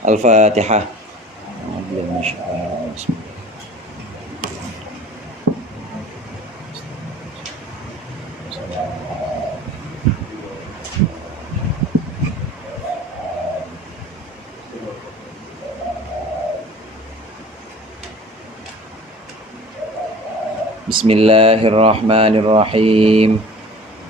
Al-Fatihah. Bismillahirrahmanirrahim.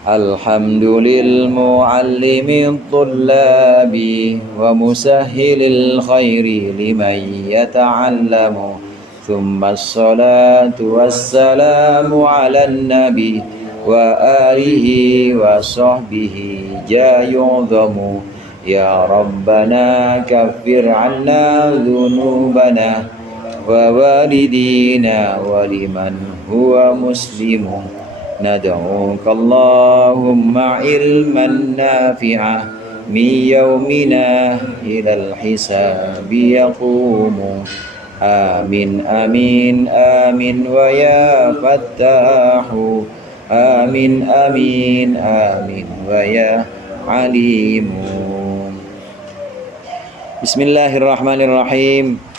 Alhamdulil muallimil tullabi wa musahhilil khairi liman yata'allamu. Thumma assalatu wassalamu ala nabi wa alihi wa sahbihi jayudhamu. Ya Rabbana kaffir anna dhunubana wa walidina wa liman huwa muslimun. Nad'uka Allahumma ilman nafi'a min yawmina ilal hisabi yaqumu. Amin amin amin wa ya fattahu. Amin amin amin wa ya alimu. Bismillahirrahmanirrahim.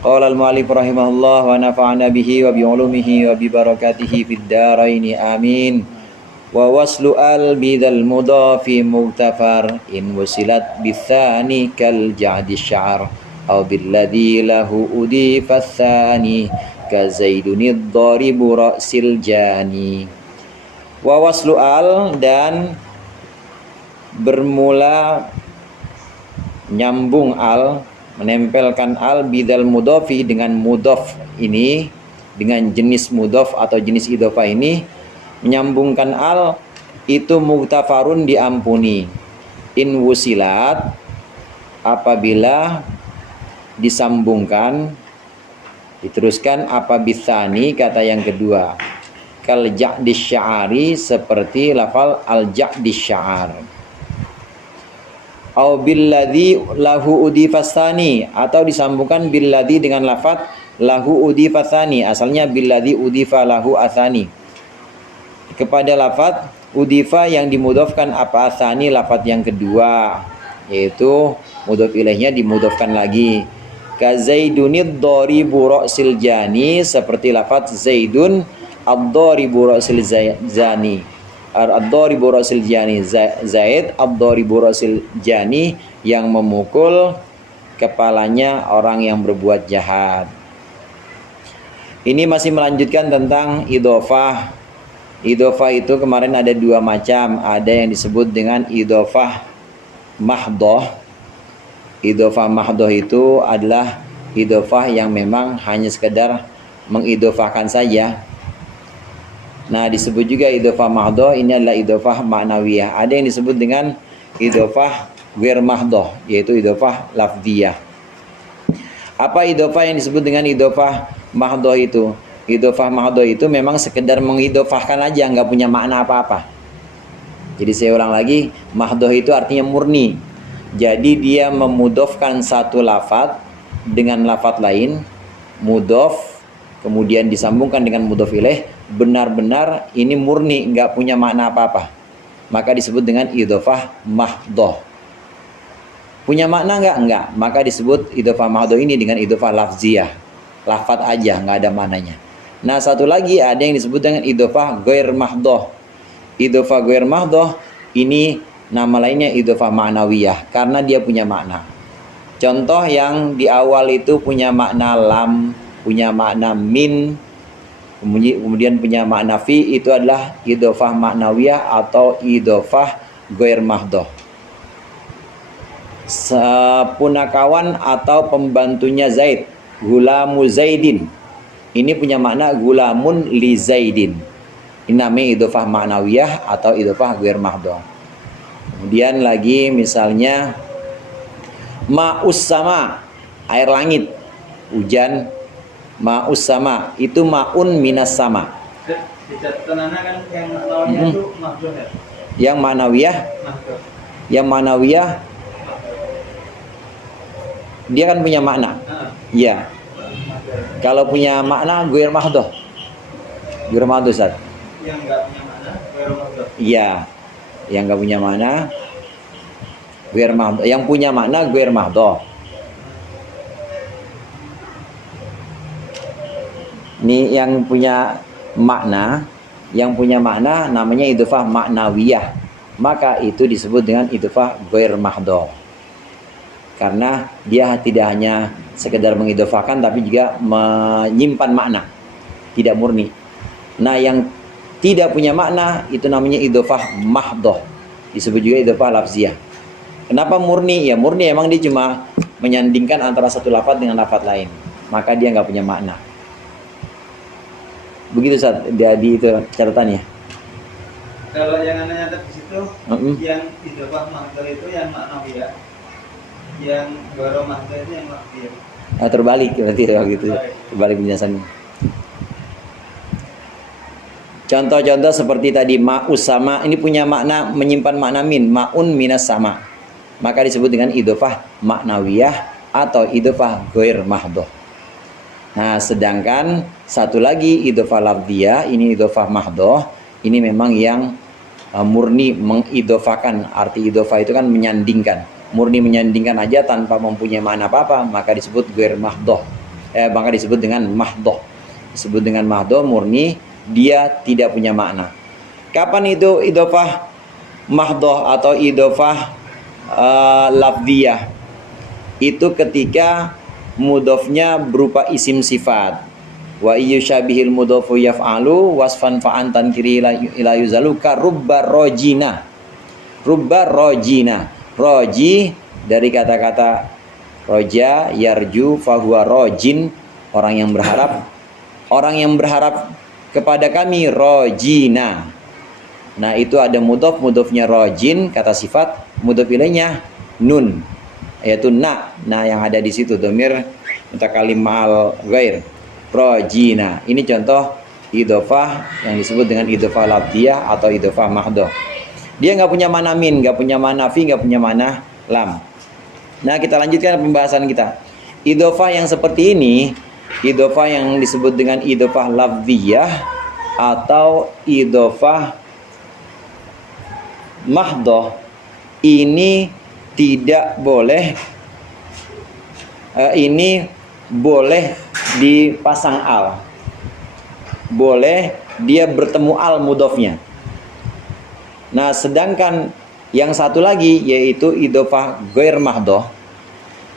Qala al-mu'allif rahimahullah wa nafa'ana bihi wa bi ulumihi wa bi barakatihi fid dharain amin. Wa waslu al bidal mudafi mughfar in wasilat bitsani kal ja'di sya'ar aw billadhi lahu udifa tsani ka zaidunid dharibu ra'sil jani. Wa waslu al, dan bermula nyambung al, menempelkan al bidal mudhofi dengan mudhof ini, dengan jenis mudhof atau jenis idhofah ini, menyambungkan al itu mughtafarun, diampuni. In wusilat, apabila disambungkan, diteruskan apa bitsani, kata yang kedua. Kal ja'di sya'ari, seperti lafal al ja'di sya'ar. Au billadzi lahu udifasani, atau disambungkan billadzi dengan lafaz lahu udifasani, asalnya billadzi udifa lahu asani, kepada lafaz udifa yang dimudhofkan apa asani, lafaz yang kedua, yaitu mudhof ilaihnya dimudhofkan lagi. Ka zaidunid dharibu ra'sil jani, seperti lafaz zaidun ad-dharibu ra'sil zani. Ad-dharibu ra'sil jani, Zaid ad-dharibu ra'sil jani, yang memukul kepalanya orang yang berbuat jahat. Ini masih melanjutkan tentang idhofah. Idhofah itu kemarin ada dua macam. Ada yang disebut dengan idhofah mahdhoh. Idhofah mahdhoh itu adalah idhofah yang memang hanya sekedar mengidhofahkan saja. Nah, disebut juga idhofah mahdhoh, ini adalah idhofah ma'nawiyah. Ada yang disebut dengan idhofah ghair mahdhoh, yaitu idhofah lafdhiyah. Apa idhofah yang disebut dengan idhofah mahdhoh itu? Idhofah mahdhoh itu memang sekedar mengidhofahkan aja, nggak punya makna apa-apa. Jadi saya ulang lagi, mahdhoh itu artinya murni. Jadi dia memudhofkan satu lafadz dengan lafadz lain, mudhof, kemudian disambungkan dengan mudhof ilaih, benar-benar ini murni, nggak punya makna apa-apa, maka disebut dengan idhofah mahdhoh. Punya makna nggak? Nggak. Maka disebut idhofah mahdhoh ini dengan idhofah lafziyah, lafadz aja, nggak ada maknanya. Nah, satu lagi ada yang disebut dengan idhofah ghair mahdhoh. Idhofah ghair mahdhoh ini nama lainnya idhofah ma'nawiyah, karena dia punya makna. Contoh yang di awal itu punya makna lam, punya makna min, kemudian punya makna fi, itu adalah idhofah ma'nawiyah atau idhofah ghair mahdhoh. Punakawan atau pembantunya Zaid, gulamu Zaidin, ini punya makna gulamun li Zaidin. Ini namanya idhofah ma'nawiyah atau idhofah ghair mahdhoh. Kemudian lagi misalnya ma'us sama, air langit, hujan. Ma'us sama itu ma'un minas sama. Yang ma'nawiyah, yang ma'nawiyah dia kan punya makna. Iya. Kalau punya makna ghair mahdhoh. Ghair mahdhoh, Ustaz. Yang enggak punya makna ghair mahdhoh. Iya. Yang enggak punya makna ghair mahdhoh. Yang punya makna ghair mahdhoh. Ini yang punya makna, namanya idhofah maknawiyah. Maka itu disebut dengan idhofah ghair mahdhah. Karena dia tidak hanya sekedar mengidhofahkan tapi juga menyimpan makna, tidak murni. Nah, yang tidak punya makna itu namanya idhofah mahdhah. Disebut juga idhofah lafziyah. Kenapa murni? Ya murni emang dia cuma menyandingkan antara satu lafaz dengan lafaz lain. Maka dia nggak punya makna. Begitu saat dia di itu catatannya. Kalau yang anda nyatet di situ, yang idhofah mahdhah itu yang maknawiyah, yang ghair mahdhah itu yang lafziyah. Nah, terbalik berarti gitu. Terbalik penjelasannya. Contoh-contoh seperti tadi ma'us sama, ini punya makna menyimpan makna min, ma'un minas sama. Maka disebut dengan idhofah maknawiyah atau idhofah ghair mahdhah. Nah, sedangkan satu lagi idhofah lafziyah, ini idhofah mahdhah, ini memang yang murni mengidhofahkan. Arti idhofah itu kan menyandingkan. Murni menyandingkan aja tanpa mempunyai makna apa-apa, maka disebut ghair mahdhah. Maka disebut dengan mahdhah. Disebut dengan mahdhah murni, dia tidak punya makna. Kapan itu idhofah mahdhah atau idhofah lafziyah? Itu ketika mudhofnya berupa isim sifat. Wa iyyushabihil mudhofu yaf'alu wasfan fa'an tankiri ila yuzalu ka rubba rojina. Rubba rojina. Roji dari kata-kata roja, yarju, fahuwa rojin, orang yang berharap. Orang yang berharap kepada kami rojina. Nah, itu ada mudhof, mudhofnya rojin, kata sifat, mudhof ilaihnya nun, yaitu na. Nah, yang ada di situ dhamir mutakalim ma'al ghair. Rojina. Ini contoh idhofah yang disebut dengan idhofah lafziyah atau idhofah mahdhah. Dia nggak punya mana min, nggak punya mana fi, nggak punya mana lam. Nah, kita lanjutkan pembahasan kita. Idhofah yang seperti ini, idhofah yang disebut dengan idhofah lafziyah atau idhofah mahdhah, ini tidak boleh, ini boleh dipasang al, boleh dia bertemu al mudhofnya. Nah, sedangkan yang satu lagi yaitu idhofah ghair mahdhah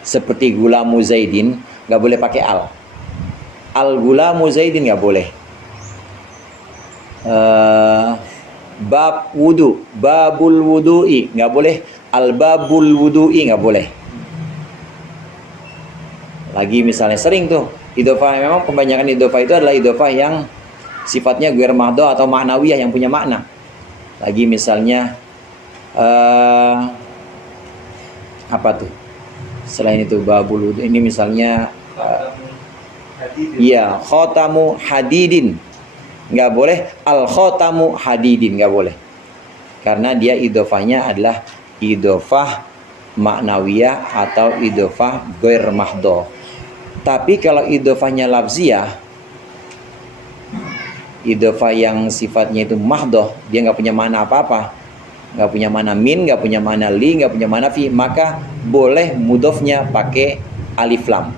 seperti gulamu zaidin, nggak boleh pakai al. Al gulamu zaidin nggak boleh. Bab wudu, babul wudu'i nggak boleh. Al babul wudu'i nggak boleh. Lagi misalnya sering tuh idhofah, memang kebanyakan idhofah itu adalah idhofah yang sifatnya ghair mahdhah atau maknawiyah yang punya makna. Lagi misalnya apa tuh? Selain itu babul wudu, ini misalnya iya, khotamu hadidin. Nggak boleh al khotamu hadidin, nggak boleh. Karena dia idhofahnya adalah idhofah maknawiyah atau idhofah ghair mahdhah. Tapi kalau idhofahnya lafziyah, idhofah yang sifatnya itu mahdhah, dia nggak punya makna apa-apa, nggak punya makna min, nggak punya makna li, nggak punya makna fi, maka boleh mudhofnya pakai alif lam.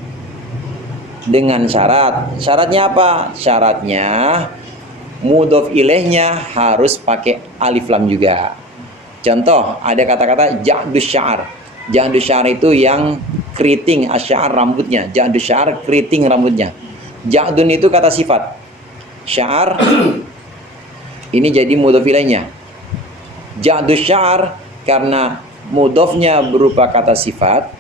Dengan syarat. Syaratnya apa? Syaratnya mudhof ilaihnya harus pakai alif lam juga. Contoh, ada kata-kata ja'dus sya'ar. Ja'dus sya'ar itu yang keriting, asy'ar rambutnya. Ja'dus sya'ar keriting rambutnya. Ja'dun itu kata sifat. Sya'ar ini jadi mudhof ilaihnya. Ja'dus sya'ar karena mudhofnya berupa kata sifat,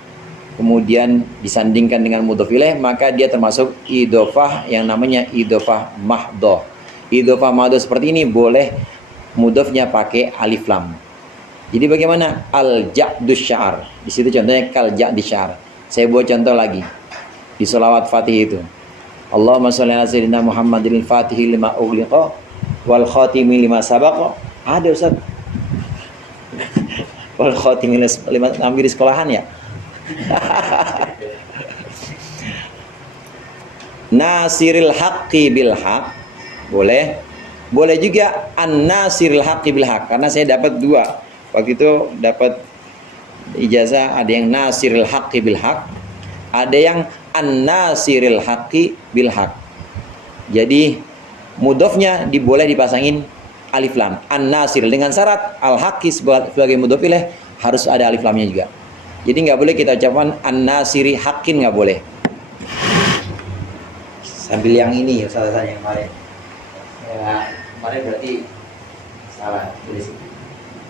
kemudian disandingkan dengan mudhof ilaih, maka dia termasuk idhofah yang namanya idhofah mahdhah. Idhofah mahdhah seperti ini boleh mudhofnya pakai alif lam. Jadi bagaimana? Al-ja'dus sya'ar. Di situ contohnya kal ja'dis sya'ar. Saya buat contoh lagi. Di sholawat Fatih itu. Allahumma sholli ala sayyidina Muhammadil Fatihi lima ughliqa wal khatimi lima sabaqa. Ada Ustaz. Wal khatimi lima, ambil di sekolahan ya. Nasiril haqqi bil haq. Boleh juga an-nasiril haqqi bil haq, karena saya dapat dua. Waktu itu dapat ijazah, ada yang nasiril haqqi bil haq, ada yang an-nasiril haqqi bil haq. Jadi mudhofnya boleh dipasangin alif lam. An-nasir dengan syarat al-haqqi sebagai mudhof ilaih harus ada alif lamnya juga. Jadi nggak boleh kita ucapkan an-nasiri haqqin, nggak boleh. Sambil yang ini Ustaz yang kemarin. Ya, kemarin berarti salah tulis.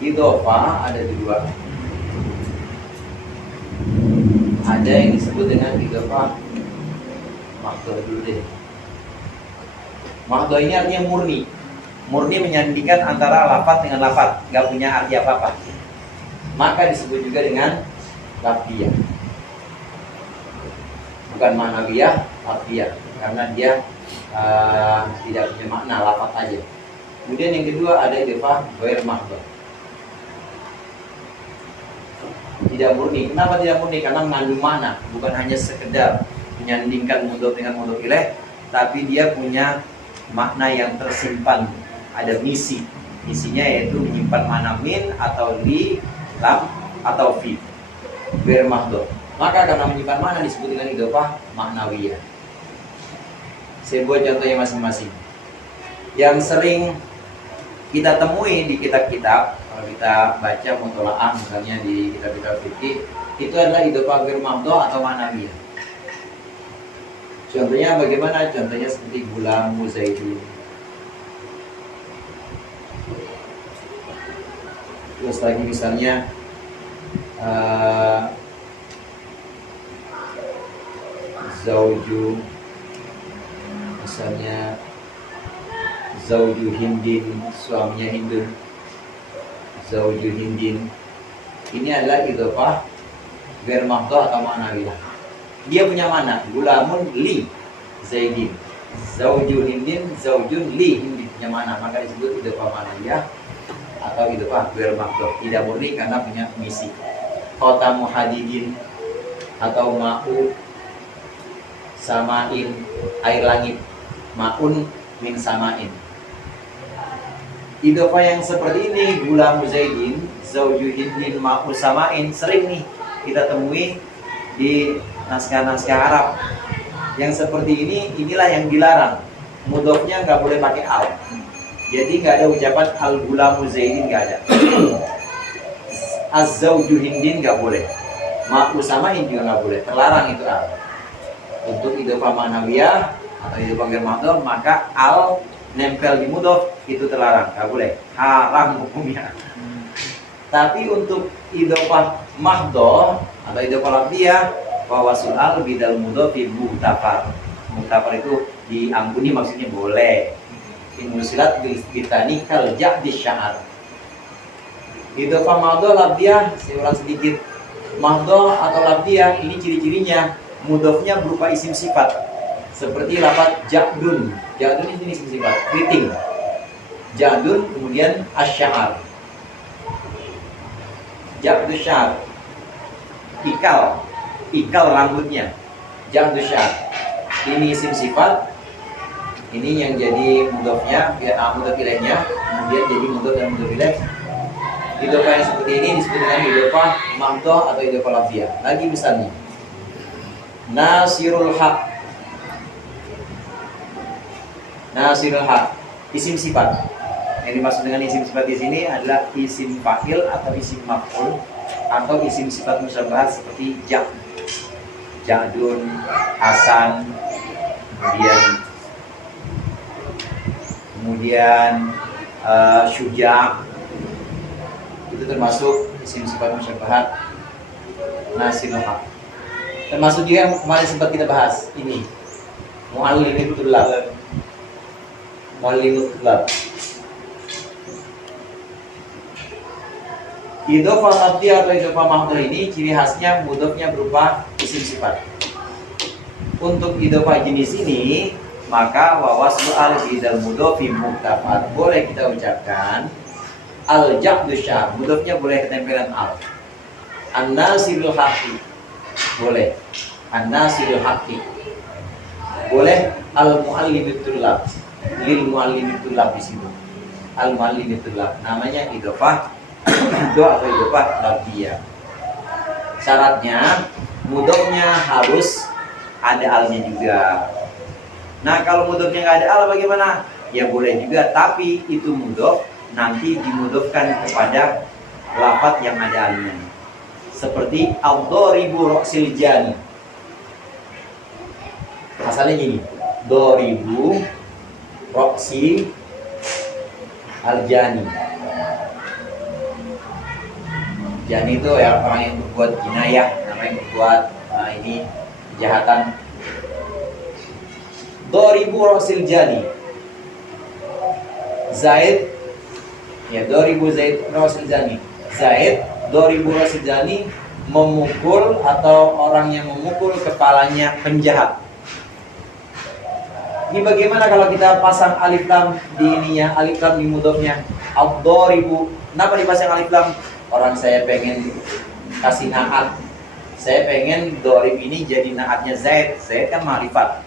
Idhofah ada dua. Ada yang disebut dengan idhofah mahdhah dulu deh. Mahdhah ini artinya murni. Murni menyandingkan antara lafaz dengan lafaz, nggak punya arti apa-apa. Maka disebut juga dengan lafziyah. Bukan ma'nawiyah, lafziyah. Karena dia tidak punya makna, lafaz aja. Kemudian yang kedua ada idhofah ghair mahdhah. Tidak murni. Kenapa tidak murni? Karena mengandung makna, bukan hanya sekedar menyandingkan mudhof dengan mudhof ilaih, tapi dia punya makna yang tersimpan, ada misi. Misinya yaitu menyimpan makna min atau li, lam atau fi. Ghair mahdhah. Maka karena menyimpan makna disebut dengan idhofah ma'nawiyah. Saya buat contohnya masing-masing. Yang sering kita temui di kitab-kitab, kalau kita baca mutola'ah misalnya di kitab-kitab fikih, itu adalah idhofah ghair mahdhah atau ma'nawiyah. Contohnya bagaimana? Contohnya seperti gulamu zaidun. Terus lagi misalnya zauju, misalnya zauju hindin, suaminya Hindun. Zauju hindin. Ini adalah idhofah ghair mahdhah atau ma'nawiyah. Dia punya mana? Gulamun li zaidin. Zauju hindin, zaujun li hindin, punya mana? Maka disebut idhofah ma'nawiyah atau idhofah ghair mahdhah. Tidak murni karena punya misi. Khatamu hadidin atau ma'u samain, air langit. Ma'un min samain. Idhofah yang seperti ini, gulamu zaidin, zauju hindin, ma'u samain, sering nih kita temui di naskah-naskah Arab. Yang seperti ini, inilah yang dilarang. Mudhofnya nggak boleh pakai al. Jadi nggak ada ucapan al-gulamu zaidin, nggak ada. Az-zauju hindin nggak boleh. Ma'u samain juga nggak boleh. Terlarang itu al. Untuk idhofah ma'nawiyah atau idhofah ghair mahdhah, maka al nempel di mudhof itu terlarang, nggak boleh, haram hukumnya. Tapi untuk idhofah mahdhah atau idhofah lafziyah, fawasul al bidal mudhofi muhtafar. Muhtafar itu diampuni, maksudnya boleh. Inusilat bitani kal ja'di sya'ar. Idhofah mahdhah lafziyah, saya ulang sedikit. Mahdhah atau lafziyah ini ciri-cirinya mudhofnya berupa isim sifat. Seperti lafaz ja'dun. Ja'dun ini isim sifat, keriting. Ja'dun kemudian asy'ar. Ja'du syar. Ikal rambutnya. Ja'du syar. Ini isim sifat. Ini yang jadi mudhofnya, mudhof ilaihnya, kemudian jadi mudhof dan mudhof ilaih. Idhofah yang seperti ini disebut dengan idhofah mahdhah atau idhofah lafziyah. Lagi misalnya nasirul haq. Nasirul haq, isim sifat. Yang dimaksud dengan isim sifat di sini adalah isim fa'il atau isim maf'ul atau isim sifat musyabbahat seperti ja'dun, hasan, kemudian syuja'. Itu termasuk isim sifat musyabbahat nasirul haq. Termasuk juga yang kemarin sempat kita bahas ini, mu'allimut thullab. Mu'allimut thullab. Idhofah lafziyah atau idhofah mahdhah ini ciri khasnya mudhofnya berupa isim sifat. Untuk idhofah jenis ini, maka wawaslu al bidal mudhofi muhtafar, boleh kita ucapkan al ja'du syar, mudhofnya boleh ketempelan al. An-nasirul haqqi boleh, an-nasirul haqqi boleh, al muallimut thullab, lil muallimut thullab di situ. Al muallimut thullab namanya idhofah doa atau idhofah lafziyah. Syaratnya mudhofnya harus ada alnya juga. Nah kalau mudhofnya nggak ada al bagaimana? Ya boleh juga, tapi itu mudhof nanti dimudhofkan kepada lafadz yang ada alnya. Seperti ad-daribu ra'sil jani. Asalnya gini, doribu roksi aljani. Jani itu ya orang yang berbuat jinayah, namanya yang berbuat ini kejahatan. Doribu rosil jani. Zaid, ya doribu Zaid rosil jani. Zaid doribu rosil jani memukul atau orang yang memukul kepalanya penjahat. Ini bagaimana kalau kita pasang alif lam di ininya, alif lam di mudhofnya? Ad-doribu. Kenapa dipasang alif lam? Orang saya pengen kasih naat. Saya pengen dorib ini jadi naatnya Zaid. Zaid kan ma'rifat.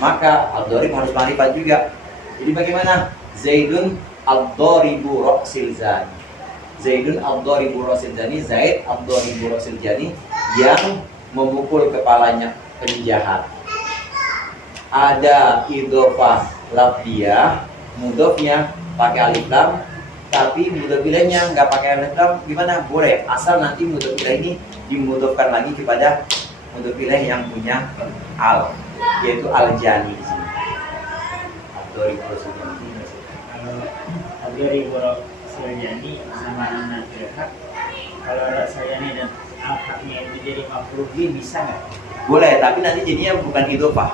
Maka ad-dorib harus ma'rifat juga. Jadi bagaimana? Zaidun ad-doribu ra'sil zani. Zaidun ad-doribu ra'sil zani. Zaid ad-doribu ra'sil jani yang memukul kepalanya penjahat. Ada idhofah lafdiyah, mudhofnya pakai alif lam, tapi mudhof ilaihnya nggak pakai alif lam, gimana? Boleh, asal nanti mudhof ilaih ini dimudhofkan lagi kepada mudhof ilaih yang punya al, yaitu al-jani di sini. Al-doribu Al-Jani sama anak dirhak. Kalau Rasyani dan al-haknya itu jadi maf'ul bih bisa nggak? Boleh, tapi nanti jadinya bukan idhofah.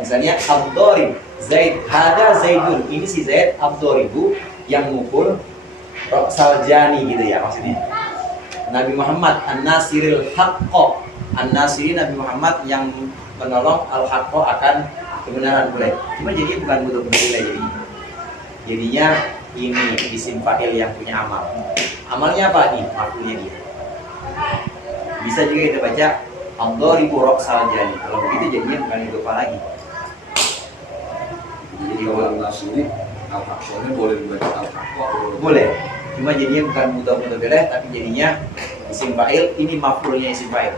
Misalnya ad-dorib Zaid, ada Zaidun, ini si Zaid ad-doribu yang mukul roksal jani gitu ya maksudnya. Nabi Muhammad an-nasiril haqqo, an-nasiri Nabi Muhammad yang menolong al-haqqo akan kebenaran. Boleh, cuma jadinya bukan mudhof ilaih jadinya ini isim fa'il yang punya amal. Amalnya apa nih? Maf'ulnya dia. Bisa juga kita baca ad-doribu roksal jani. Kalau begitu jadinya bukan idhofah lagi. Jadi kalau nasiri al-haqqonya boleh dibaca al-haqqo. Boleh, cuma jadinya bukan mudhof ilaih tapi jadinya isim fa'il. Ini maf'ulnya isim fa'il.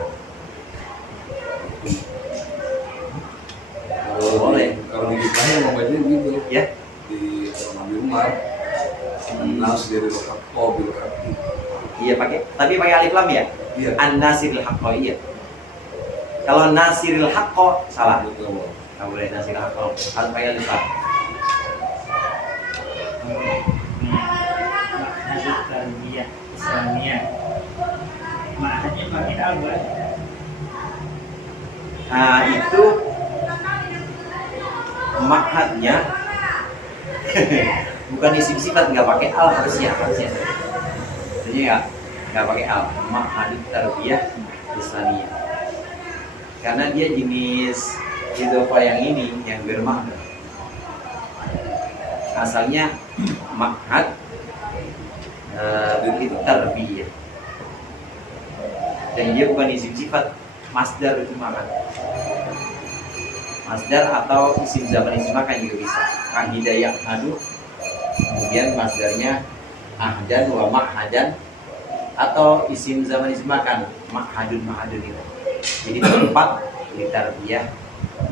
Boleh. Kalau di kita yang bacanya begitu Ya. di Nabi Umar nasiril haqqo bil haqqi. Iya pakai, tapi pakai alif lam ya. Iya. An-nasiril haqqo iya. Kalau nasiril haqqo salah. Betul. Nggak boleh nasiril haqqo, harus pakai alif lam. Ma'had tarbiyah Islamiyah. Ma'hadnya pakai al boleh? Nah itu ma'hadnya bukan isim sifat, nggak pakai al harusnya. Jadi nggak pakai al. Ma'had tarbiyah Islamiyah. Karena dia jenis idhofah yang ini yang bermakna. Asalnya ma'had itu tarbiyah. Dan dia bukan isim sifat, masdar itu ma'had. Masdar atau isim zaman isim makan juga bisa. Ahidayah hadu, kemudian masdarnya ahdan wa ma'hadan, atau isim zaman isim makan ma'hadun itu. Jadi tempat di tarbiyah.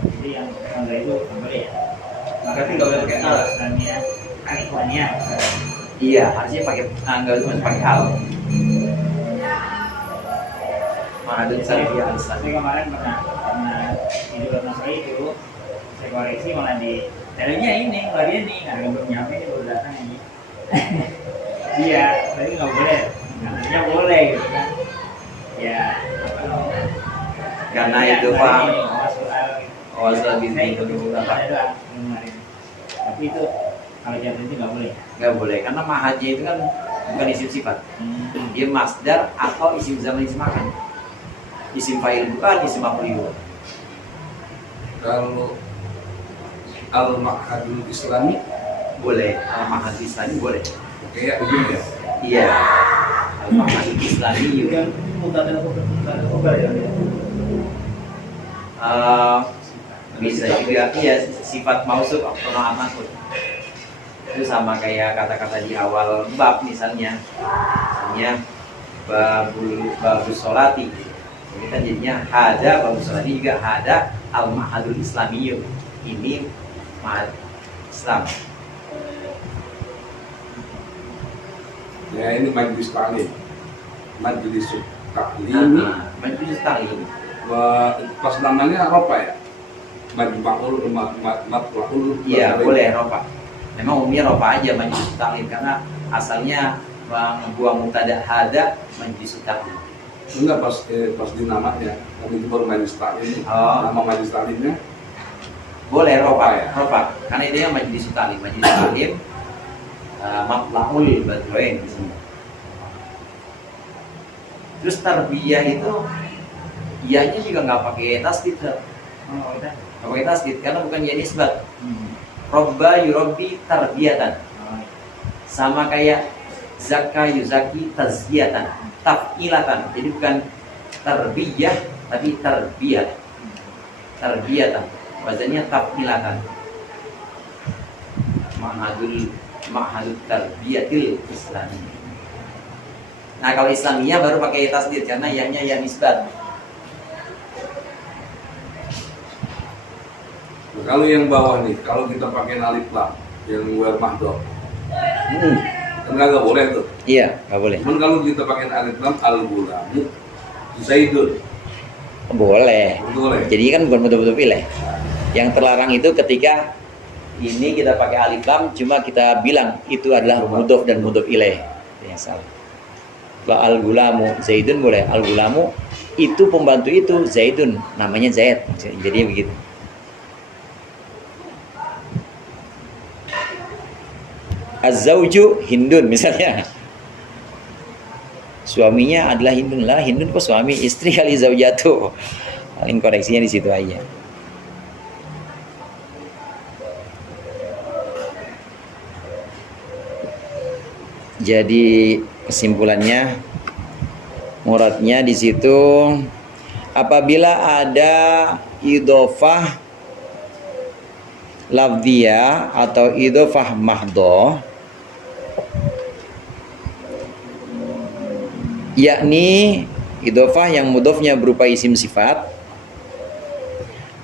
Jadi yang tangga itu nggak boleh ya? Tapi nggak boleh pakai al. Islamiyah, Ikhwaniyah. Iya, harusnya pakai tanggal itu masih pakai al. Ma'hadun tarbiyah Saya al-islamiyah. kemarin pernah di luar Nasrani itu saya koreksi malah di dalamnya ini varian nih harga belum nyampe ini baru datang ini. Iya, tapi nggak boleh. Katanya boleh gitu kan? Ya. Apa namanya? Karena Ya, itu dari Pak. ini, masuk al gitu. Oh, soal Saya bisnis ikut itu ada apa? doang kemarin. Tapi itu kalau jatuh itu nggak boleh. Nggak boleh, karena ma'hadnya itu kan bukan isim sifat. Dia masdar atau isim zaman isim makan. Isim fa'il bukan, isim maf'ul bukan. Kalau al-ma'hadul islami Boleh, al-ma'had islami boleh. kayak begini ya. Iya, al-ma'had islami juga. Bisa juga, iya sifat mausuf atau no'at maksud. Itu sama kayak kata-kata di awal bab misalnya babus solati, kita jadinya hada bagus tadi juga hada al ma'hadul islamiyyu, ini ma'had Islam. Ya ini majelis taklim, majelis taklim. Majelis taklim. Pas namanya apa ya? Matlaul. Iya boleh rofa. Memang umumnya rofa aja majelis taklim karena asalnya buang mubtada hada majelis taklim. Enggak pas di namanya, kami itu baru majelis taklim. Oh. Nama majelis taklimnya Boleh rofa ya? Rofa. Karena ini yang majelis taklim, matlaul badroin di sini. Terus tarbiyah itu iyanya juga nggak pakai tasdid. Oh, udah. Nggak pakai tasdid karena bukan ya nisbat. Robba yurabbi tarbiyatan. Oh, Sama kayak zakka yuzaki tazkiyatan, taf'ilatan. Jadi bukan tarbiyah tapi tarbiyah. Tarbiyatan. Wazannya taf'ilatan. Ma'hadul tarbiyatil islami. Nah kalau Islamiyah baru pakai tasdid karena yahnya ya nisbat. Nah, kalau yang bawah nih, kalau kita pakai alif lam yang luar mahdoh, kan nggak boleh tuh. Iya, nggak boleh. Cuman kalau kita pakai alif lam al-gulamu Zaidun, Boleh. boleh. Jadi kan bukan betul-betul pilih. Yang terlarang itu ketika ini kita pakai alif lam, cuma kita bilang itu adalah mudhof dan mudhof ilaih. Yang salah. Kalau al-gulamu Zaidun boleh. Al-gulamu itu pembantu itu Zaidun, namanya Zaid. Jadi begitu. Az-zawju Hindun misalnya. Suaminya adalah Hindun lah. Hindun kok suami, istri kali zaujatu. Paling koreksinya di situ aja. Jadi kesimpulannya, muradnya di situ apabila ada idhofah lafdhiyah atau idhofah mahdhah, yakni idhofah yang mudhofnya berupa isim sifat.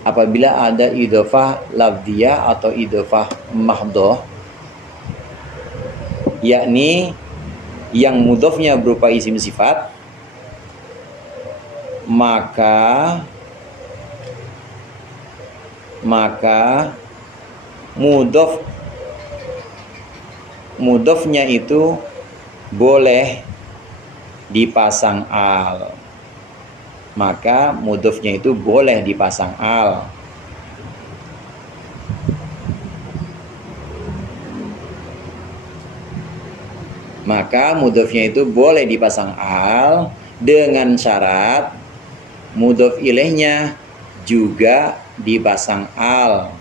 Apabila ada idhofah lafdhiyah atau idhofah mahdhah, yakni yang mudhofnya berupa isim sifat, maka mudhofnya itu boleh dipasang al. Maka mudhofnya itu boleh dipasang al. Maka mudhofnya itu boleh dipasang al dengan syarat mudhof ilaihnya juga dipasang al.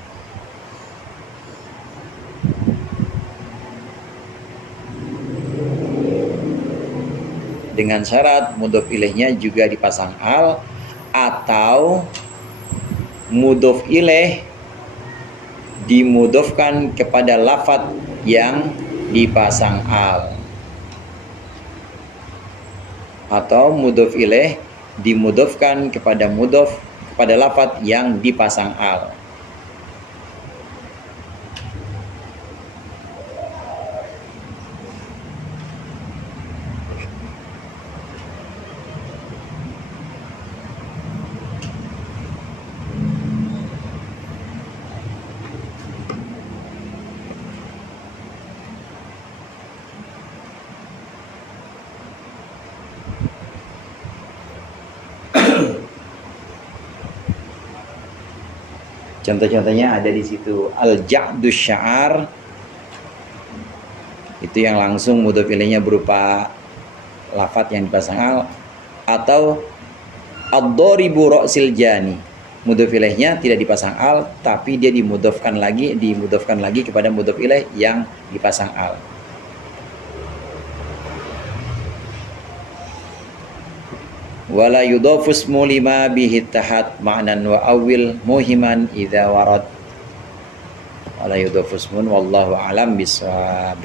Dengan syarat mudhof ilaihnya juga dipasang al, atau mudhof ilaih dimudhofkan kepada lafadz yang dipasang al, atau mudhof ilaih dimudhofkan kepada lafadz yang dipasang al. Contoh-contohnya ada di situ. Al-ja'du sya'ar itu yang langsung mudhof ilaihnya berupa lafadz yang dipasang al, atau ad-dharibu ra'sil jani, mudhof ilaihnya tidak dipasang al tapi dia dimudhofkan lagi kepada mudhof ilaih yang dipasang al. Wala yudhafu ismu lima bihi tahat ma'nan wa awil muhiman idza warad. Wala yudhafu ismun wallahu alam bisawab.